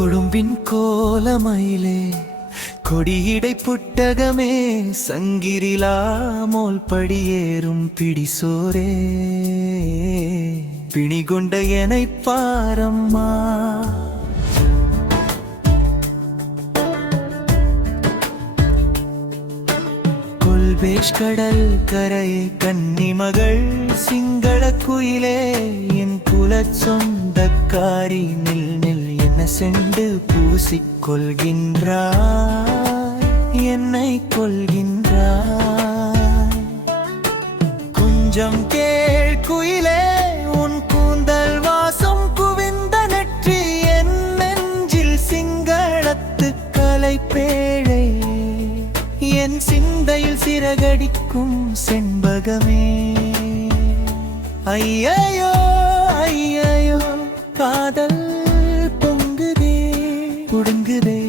கொழும்பின் கோலமயிலே கொடியிடை புட்டகமே சங்கிரிலாமோல் படியேறும் பிடிசோரே பிணிகொண்ட எனை பாரம்மா கொல்பேஷ் கடல் கரையே கன்னிமகள் சிங்கள குயிலே என் குலச் சொந்தக்காரி நில் நில் என்ன செண்டு பூசிக்கொள்கின்றாய் என்னை கொள்கின்றாய் கொஞ்சம் கேள் குயிலே உன் கூந்தல் வாசம் குவிந்த நெற்றி என் நெஞ்சில் சிங்களத்து கலை பேழை என் சிந்தையில் சிறகடிக்கும் செண்பகமே ஐயையோ ஐயையோ காதல் பொங்குதே குடுங்குதே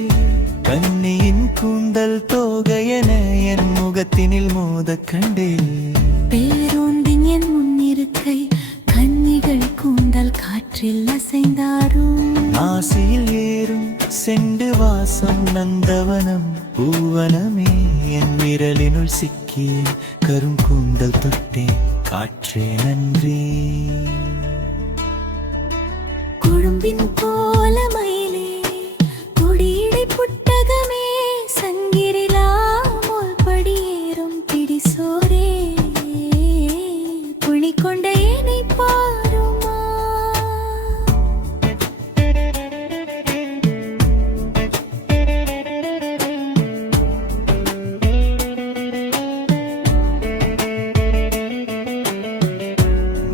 கண்ணியின் கூந்தல் தோகையென என் முகத்தினில் மோத கண்டே பேரோந்தின் என் முன்னிருக்கை கன்னிகள் கூந்தல் காற்றில் அசைந்தாடும் ஆசையில் ஏறும் செண்டு வாசம் நந்தவனம் பூவனமே என் விரலினுள் சிக்கிய கரும் கூந்தல் தொட்டே காற்றே நன்றி கொழும்பின் கோலமயிலே கொடியிடை புட்டகமே சங்கிரிலாமோல் படியேறும் பிடிசோரே புணிகொண்ட எனை பாருமா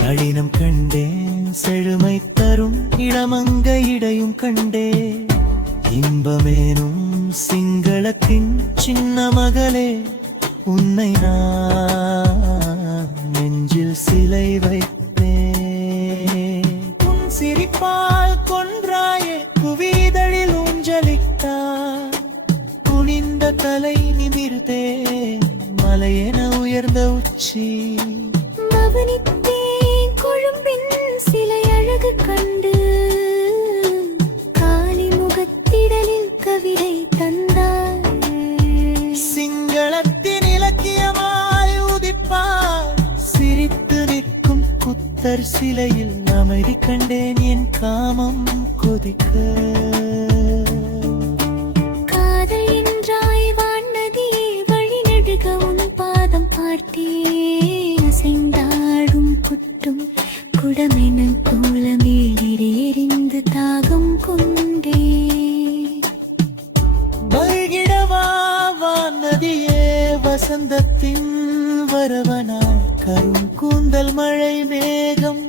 நளினம் கண்டேன் செழுமை தரும் இளமங்க இடையும் கண்டே இன்பமேனும் சிங்களத்தின் சின்ன மகளே உன்னை நான் நெஞ்சில் சிலை வைப்பேன் உன் சிரிப்பால் கொன்றாயே குவிதழில் ஊஞ்சலிட்டார் குனிந்த தலை நிமிர்ந்தே மலையென உயர்ந்த உச்சி கவனித்தேன் கொழும்பின் சிலை அழகு கண்டு காலி முகத்திடலில் கவிதை தந்தாய் சிங்களத்தின் இலக்கியமாய் உதிப்பார் சிரித்து நிற்கும் புத்தர் சிலையில் அமைதி கண்டேன் என் காமம் கொதிக்க காதல் என்றாய் வானதியே வழி நடுக உன் பாதம் பார்த்தேன் அசைந்தாடும் குட்டும் குடமென கோலமேல் எறிந்து தாகம் கொண்டே வருகிடவா வானதியே வசந்தத்தின் வரவனாய் கரும் கூந்தல் மழை மேகம்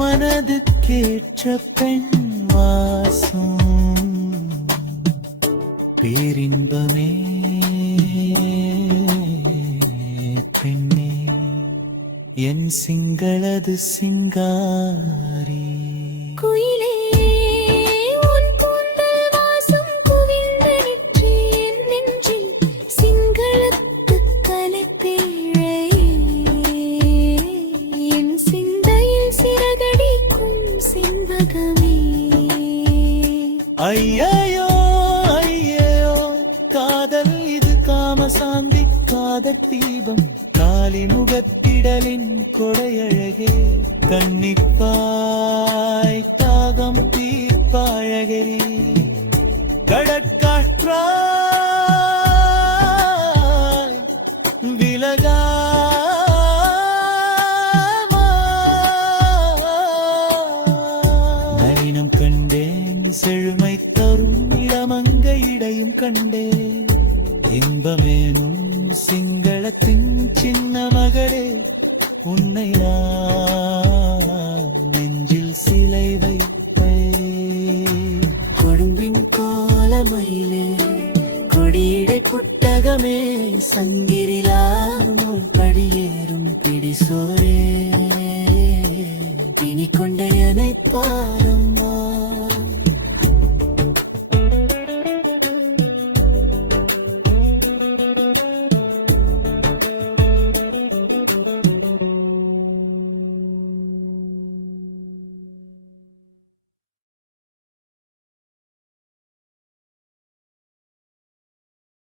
மனதுக்கேற்ற பெண் வாசம் பேரின்பமே பெண்ணே என் சிங்களது சிங்காரி குயிலே உன் கூந்தல் வாசம் குவிந்த நெற்றி என் நெஞ்சில் சிங்களத்து கலைப்பேழை என் சிந்தையில் சிறகடிக்கும் செண்பகமே ஐயையோ ஐயையோ காதல் இது காமசாந்தி காதல் தீபம் காலி முகத்திடலின் கொடையழகே கண்ணிப்பாய் தாகம் தீர்ப்பாழகரே கடற்காற்றாய் நளினம் கண்டேன் செழுமை தரும் இளமங்க இடையும் கண்டேன் இன்பமேனும் சிங்களத்தின் சின்ன மகளே உன்னை நான் நெஞ்சில் சிலை வைப்பேன் கொழும்பின் கோலமயிலே கொடியிடை புட்டகமே சங்கிரிலாமோல் படியேறும் பிடிசோரே பிணிகொண்ட எனை பாருமா